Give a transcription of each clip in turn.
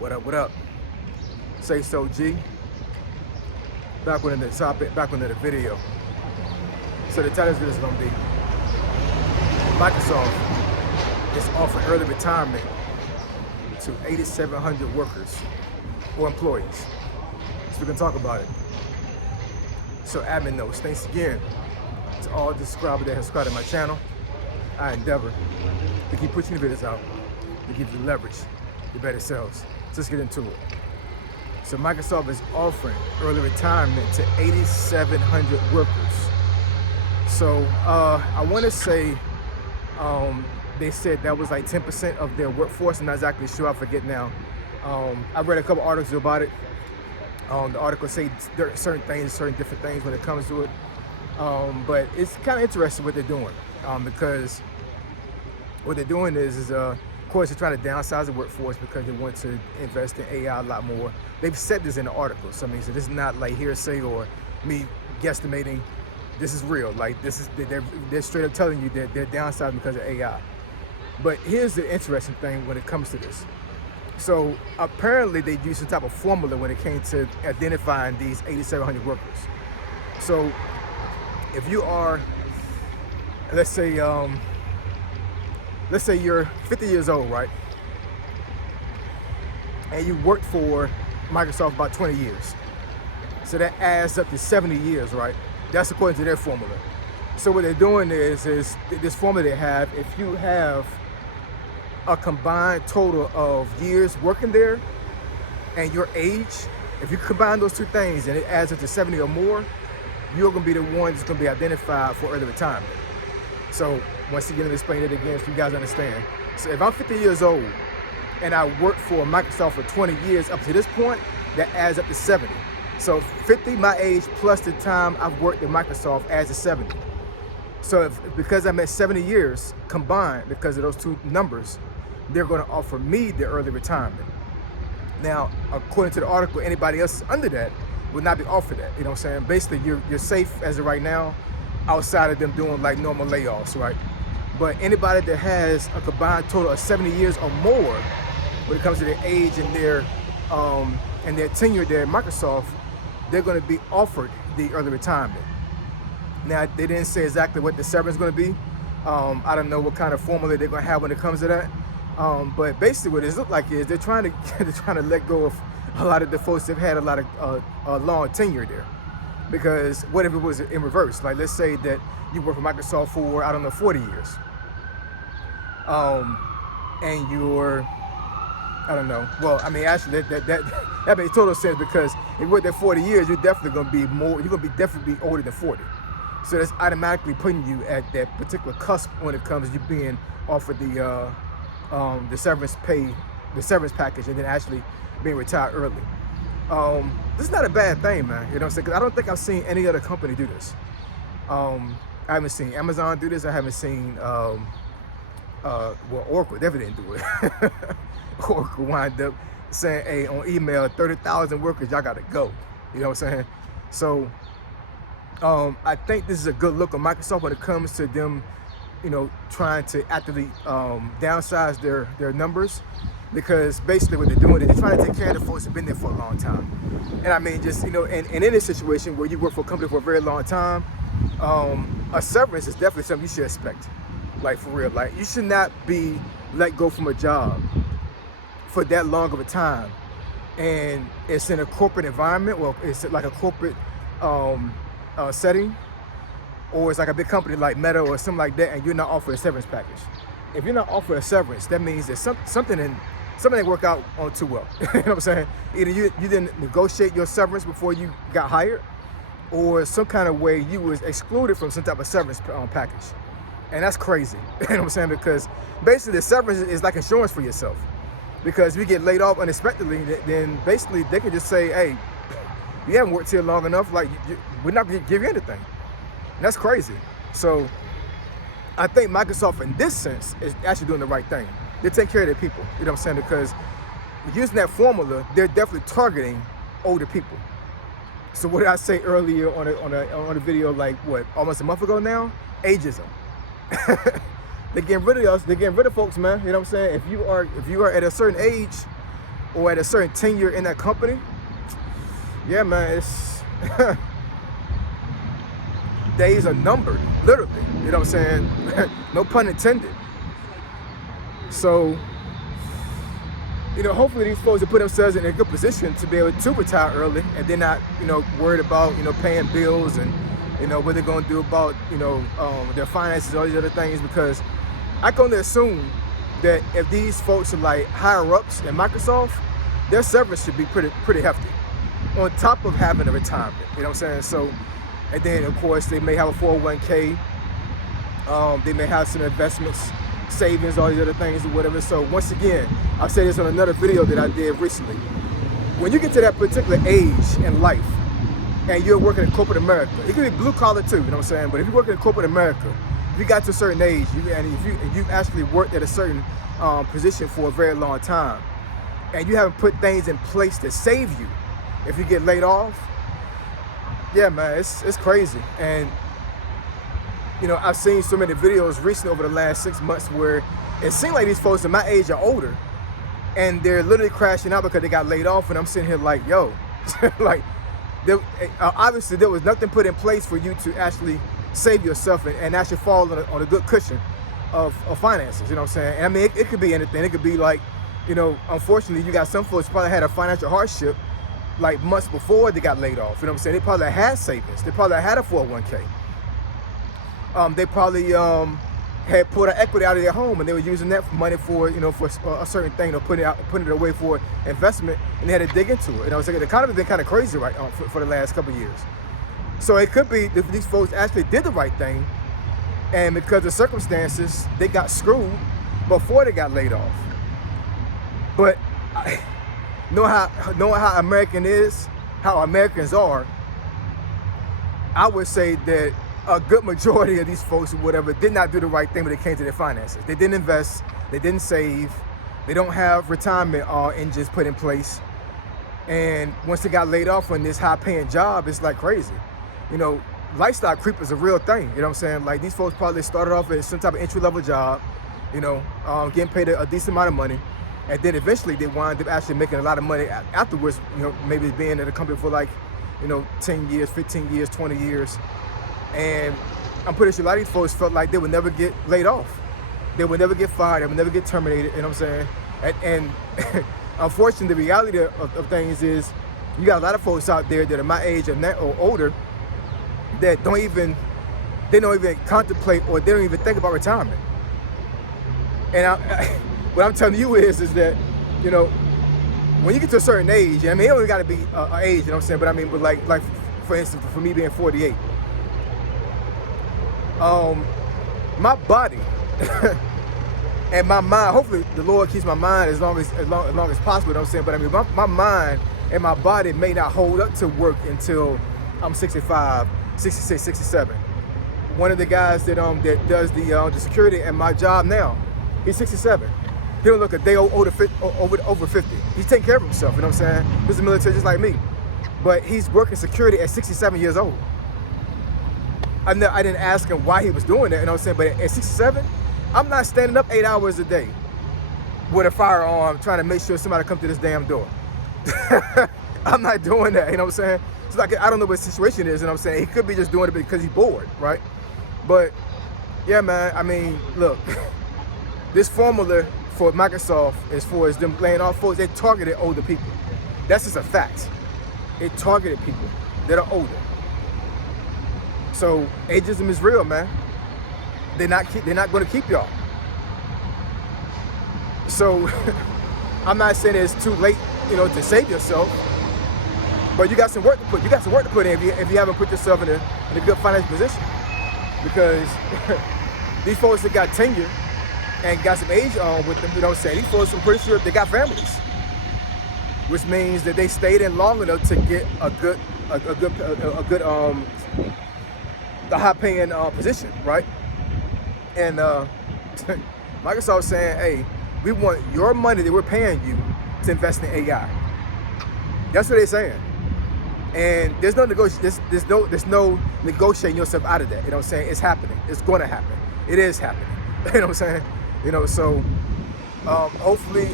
What up, what up? Say so G. Back with another topic, back with another video. So the title of this video is going to be Microsoft is offering early retirement to 8,700 workers or employees. So we can talk about it. So admin notes, thanks again to all the subscribers that have subscribed to my channel. I endeavor to keep pushing the videos out, to give you leverage, the better sales. So let's get into it. So Microsoft is offering early retirement to 8,700 workers. So I want to say they said that was like 10% of their workforce. I'm not exactly sure, I forget now. I read a couple articles about it. The articles say certain things, certain different things when it comes to it. But it's kind of interesting what they're doing because what they're doing is of course, they're trying to downsize the workforce because they want to invest in AI a lot more. They've said this in the article. So I mean, so this is not like hearsay or me guesstimating. This is real. Like this is they're straight up telling you that they're downsizing because of AI. But here's the interesting thing when it comes to this. So apparently they used some type of formula when it came to identifying these 8,700 workers. So if you are, let's say you're 50 years old, right? And you worked for Microsoft about 20 years. So that adds up to 70 years, right? That's according to their formula. So what they're doing is this formula they have, if you have a combined total of years working there and your age, if you combine those two things and it adds up to 70 or more, you're gonna be the one that's gonna be identified for early retirement. So once again, let me explain it again so you guys understand. So if I'm 50 years old and I worked for Microsoft for 20 years up to this point, that adds up to 70. So 50, my age, plus the time I've worked at Microsoft adds to 70. So because I'm at 70 years combined, because of those two numbers, they're gonna offer me the early retirement. Now, according to the article, anybody else under that would not be offered that. You know what I'm saying? Basically, you're safe as of right now, outside of them doing like normal layoffs, right? But anybody that has a combined total of 70 years or more, when it comes to their age and their tenure there at Microsoft, they're going to be offered the early retirement. Now, they didn't say exactly what the severance is going to be. I don't know what kind of formula they're going to have when it comes to that. But basically, what it looks like is they're trying to let go of a lot of the folks that have had a lot of long tenure there. Because what if it was in reverse? Like, let's say that you work for Microsoft for, I don't know, 40 years. And you're, I don't know. Well, I mean, actually, that makes total sense because if you work there 40 years, you're definitely going to be more, you're going to be definitely be older than 40. So that's automatically putting you at that particular cusp when it comes to you being offered the severance pay, the severance package, and then actually being retired early. This is not a bad thing, man. You know what I'm saying? Because I don't think I've seen any other company do this. I haven't seen Amazon do this. I haven't seen, well, Oracle definitely didn't do it. Oracle wind up saying, hey, on email, 30,000 workers, y'all got to go. You know what I'm saying? So I think this is a good look on Microsoft when it comes to them, you know, trying to actively downsize their numbers. Because basically what they're doing is they're trying to take care of the folks who've been there for a long time. And I mean, just, you know, and in this situation where you work for a company for a very long time, a severance is definitely something you should expect. Like, for real. Like, you should not be let go from a job for that long of a time. And it's in a corporate environment, well, it's like a corporate setting, or it's like a big company like Meta or something like that, and you're not offered a severance package. If you're not offered a severance, that means that something didn't work out on too well. You know what I'm saying? Either you didn't negotiate your severance before you got hired, or some kind of way you was excluded from some type of severance package. And that's crazy. You know what I'm saying? Because basically the severance is like insurance for yourself. Because if you get laid off unexpectedly, then basically they can just say, hey, you haven't worked here long enough, like we're not going to give you anything. And that's crazy. So I think Microsoft in this sense is actually doing the right thing. They take care of their people, you know what I'm saying? Because using that formula, they're definitely targeting older people. So what did I say earlier on a video, like what, almost a month ago now? Ageism. They're getting rid of us. They're getting rid of folks, man. You know what I'm saying? If you are at a certain age, or at a certain tenure in that company, yeah, man, it's days are numbered, literally. You know what I'm saying? No pun intended. So, you know, hopefully these folks will put themselves in a good position to be able to retire early, and they're not, you know, worried about, you know, paying bills and, you know, what they're going to do about, you know, their finances, all these other things, because I can only assume that if these folks are like higher ups in Microsoft, their severance should be pretty hefty, on top of having a retirement. You know what I'm saying? So, and then of course they may have a 401k, they may have some investments, savings, all these other things or whatever. So once again, I'll say this on another video that I did recently. When you get to that particular age in life and you're working in corporate America, it can be blue collar too, you know what I'm saying? But if you're working in corporate America, if you got to a certain age, and you've actually worked at a certain position for a very long time, and you haven't put things in place to save you if you get laid off, yeah, man, it's crazy. And you know, I've seen so many videos recently over the last 6 months where it seems like these folks at my age are older, and they're literally crashing out because they got laid off. And I'm sitting here like, yo, like, obviously there was nothing put in place for you to actually save yourself and actually fall on a good cushion of finances. You know what I'm saying? And I mean, it could be anything. It could be like, you know, unfortunately, you got some folks probably had a financial hardship like months before they got laid off. You know what I'm saying? They probably had savings. They probably had a 401k. They probably had pulled an equity out of their home, and they were using that money for, you know, for a certain thing, or putting it away for investment, and they had to dig into it. You know, it's like the economy's been kind of crazy right for the last couple of years. So it could be that these folks actually did the right thing, and because of circumstances, they got screwed before they got laid off. But knowing how how Americans are, I would say that a good majority of these folks or whatever did not do the right thing when it came to their finances. They didn't invest, they didn't save, they don't have retirement engines put in place. And once they got laid off on this high-paying job, it's like crazy. You know, lifestyle creep is a real thing. You know what I'm saying? Like, these folks probably started off at some type of entry-level job, you know, getting paid a decent amount of money. And then eventually they wind up actually making a lot of money afterwards, you know, maybe being at a company for like, you know, 10 years, 15 years, 20 years. And I'm pretty sure a lot of these folks felt like they would never get laid off. They would never get fired. They would never get terminated. You know what I'm saying? And unfortunately, the reality of things is you got a lot of folks out there that are my age or older that don't even contemplate, or they don't even think about retirement. And what I'm telling you is that, you know, when you get to a certain age, I mean, it only got to be an age, you know what I'm saying? But I mean, but like for instance, for me being 48, my body and my mind, hopefully the Lord keeps my mind as long as possible, you know what I'm saying? But I mean, my mind and my body may not hold up to work until I'm 65, 66, 67. One of the guys that does the security at my job now, he's 67. He don't look a day over 50. He's taking care of himself, you know what I'm saying? He's in the military just like me. But he's working security at 67 years old. I didn't ask him why he was doing that, you know what I'm saying? But at 67, I'm not standing up 8 hours a day with a firearm trying to make sure somebody come to this damn door. I'm not doing that, you know what I'm saying? It's like, I don't know what the situation is, you know what I'm saying? He could be just doing it because he's bored, right? But yeah, man, I mean, look, this formula for Microsoft, as far as them laying off folks, they targeted older people. That's just a fact. It targeted people that are older. So ageism is real, man. They're not going to keep y'all. So I'm not saying it's too late, you know, to save yourself, but you got some work to put. You got some work to put in if you haven't put yourself in a good financial position, because these folks that got tenure and got some age on with them, you know what I'm saying? These folks, I'm pretty sure they got families, which means that they stayed in long enough to get a high-paying position, right? And Microsoft saying, hey, we want your money that we're paying you to invest in AI. That's what they're saying. And there's no negotiating yourself out of that. You know what I'm saying? It's happening. It's going to happen. It is happening. You know what I'm saying? You know, so Hopefully,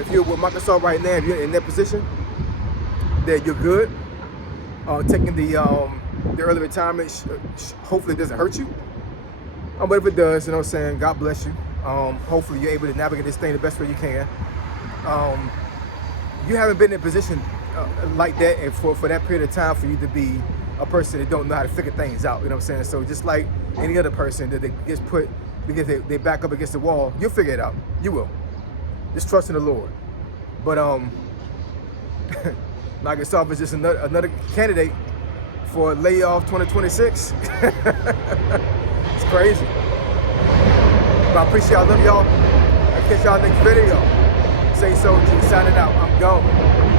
if you're with Microsoft right now, if you're in that position, that you're good. Taking the early retirement hopefully it doesn't hurt you. But if it does, you know what I'm saying, God bless you. Hopefully you're able to navigate this thing the best way you can. Um, you haven't been in a position like that and for that period of time for you to be a person that don't know how to figure things out. You know what I'm saying? So just like any other person that gets put because they back up against the wall, you'll figure it out. You will. Just trust in the Lord. But Microsoft is just another candidate for layoff 2026. It's crazy. But I appreciate y'all. Love y'all. I'll catch y'all next video. Say so, G. Signing out. I'm gone.